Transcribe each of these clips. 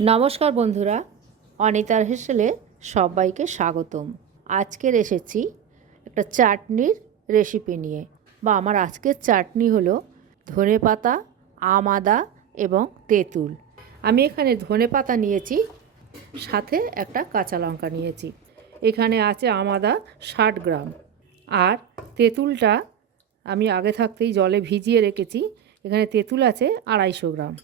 নমস্কার বন্ধুরা, অনিতার হেসেলে সবাইকে স্বাগতম। আজকের এসেছি একটা চাটনির রেসিপি নিয়ে। আমার আজকের চাটনি হলো ধনেপাতা, আম আদা এবং তেঁতুল। আমি এখানে ধনেপাতা নিয়েছি, সাথে একটা কাঁচা লঙ্কা নিয়েছি। এখানে আছে আম আদা 60 গ্রাম, আর তেঁতুলটা আমি আগে থাকতেই জলে ভিজিয়ে রেখেছি। এখানে তেঁতুল আছে 250 গ্রাম।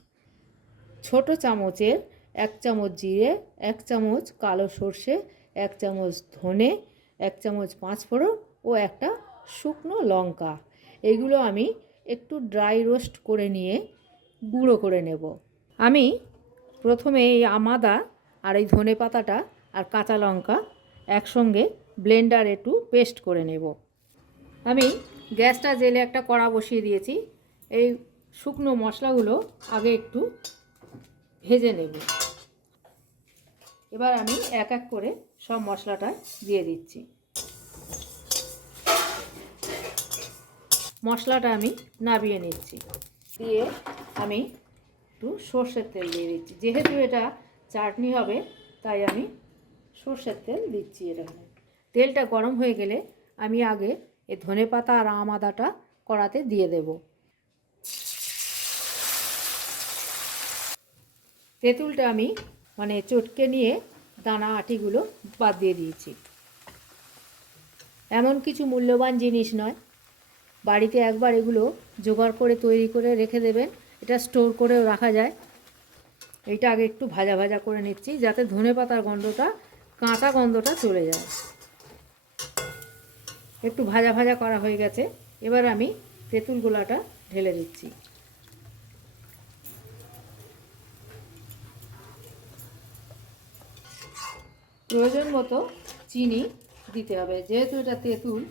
ছোট চামচের 1 চামচ জিরে, 1 চামচ কালো সর্ষে, 1 চামচ ধনে, 1 চামচ পাঁচফোড়ন ও একটা শুকনো লঙ্কা। এগুলো আমি একটু ড্রাই রোস্ট করে নিয়ে গুঁড়ো করে নেব। আমি প্রথমে এই আদা আর এই ধনে পাতাটা আর কাঁচা লঙ্কা একসঙ্গে ব্লেন্ডারে একটু পেস্ট করে নেব। আমি গ্যাসটা জেলে একটা কড়া বসিয়ে দিয়েছি। এই শুকনো মশলাগুলো আগে একটু ভেজে নেব। এবার আমি এক এক করে সব মশলাটা দিয়ে দিচ্ছি। মশলাটা আমি নাবিয়ে নিচ্ছি। দিয়ে আমি একটু সর্ষের তেল দিয়ে দিচ্ছি। যেহেতু এটা চাটনি হবে তাই আমি সর্ষের তেল দিচ্ছি। এখানে তেলটা গরম হয়ে গেলে আমি আগে এই ধনেপাতা আর আম আদাটা কড়াতে দিয়ে দেব। তেঁতুলটা আমি চটকে নিয়ে দানা আটিগুলো বাদ দিয়ে দিয়েছি। এমন কিছু মূল্যবান জিনিস নয়, বাড়িতে একবার এগুলো জোগাড় করে তৈরি করে রেখে দেবেন। এটা স্টোর করেও রাখা যায়। এইটা আগে একটু ভাজা ভাজা করে নিচ্ছি, যাতে ধনেপাতার গন্ধটা, কাঁচা গন্ধটা চলে যায়। একটু ভাজা ভাজা করা হয়ে গেছে। এবার আমি তেঁতুল গোলাটা ঢেলে দিচ্ছি। প্রয়োজন মতো চিনি দিতে হবে, যেহেতু এটা তেঁতুল।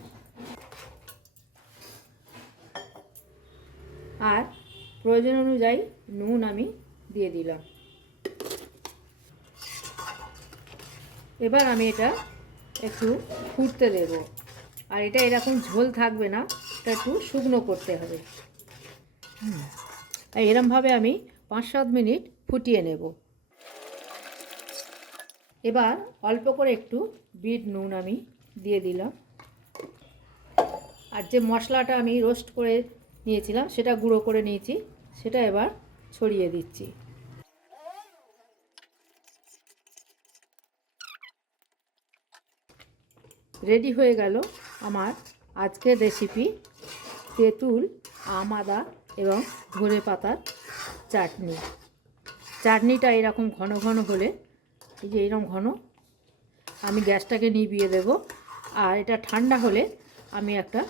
আর প্রয়োজন অনুযায়ী নুন আমি দিয়ে দিলাম। এবার আমি এটা একটু ফুটতে দেব। আর এটা এরকম ঝোল থাকবে না, এটা একটু শুকনো করতে হবে। এরমভাবে আমি 5-7 মিনিট ফুটিয়ে নেব। এবার অল্প করে একটু বিট নুন আমি দিয়ে দিলাম। আর যে মশলাটা আমি রোস্ট করে নিয়েছিলাম, সেটা গুঁড়ো করে নিয়েছি, সেটা এবার ছড়িয়ে দিচ্ছি। রেডি হয়ে গেল আমার আজকের রেসিপি, তেঁতুল, আম আদা এবং ধনে পাতার চাটনি। চাটনিটা এরকম ঘন ঘন হলে, এই যে এরকম ঘন, আমি গ্যাসটাকে নিভিয়ে দেব। আর এটা ঠান্ডা হলে আমি একটা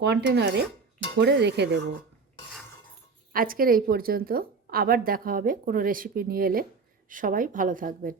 কন্টেনারে ভরে রেখে দেব। আজকের এই পর্যন্ত। আবার দেখা হবে কোনো রেসিপি নিয়ে এলে। সবাই ভালো থাকবেন।